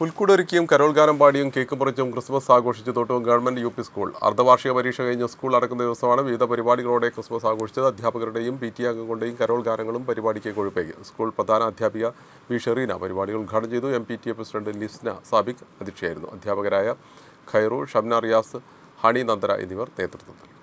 പുൽക്കൂടൊരുക്കിയും Carol ഗാനം പാടിയും cake മുറിച്ചും Christmas ആഘോഷിച്ച് തോട്ടും ഗവൺമെന്റ് യു പി സ്കൂൾ. അർദ്ധവാർഷിക പരീക്ഷ കഴിഞ്ഞ് സ്കൂൾ അടക്കുന്ന ദിവസമാണ് വിവിധ പരിപാടികളോടെ ക്രിസ്മസ് ആഘോഷിച്ചത്. അധ്യാപകരുടെയും PTA അംഗങ്ങളുടെയും കരോൾ ഗാനങ്ങളും പരിപാടിക്ക് കൊഴുപ്പേകി. സ്കൂൾ പ്രധാന അധ്യാപിക വി ഷെറീന പരിപാടികൾ ഉദ്ഘാടനം ചെയ്തു. PTA president Lisna Sabik അധ്യക്ഷയായിരുന്നു. അധ്യാപകരായ ഖൈറു, ഷംന റിയാസ്, ഹണി നന്ദര എന്നിവർ നേതൃത്വം നൽകി.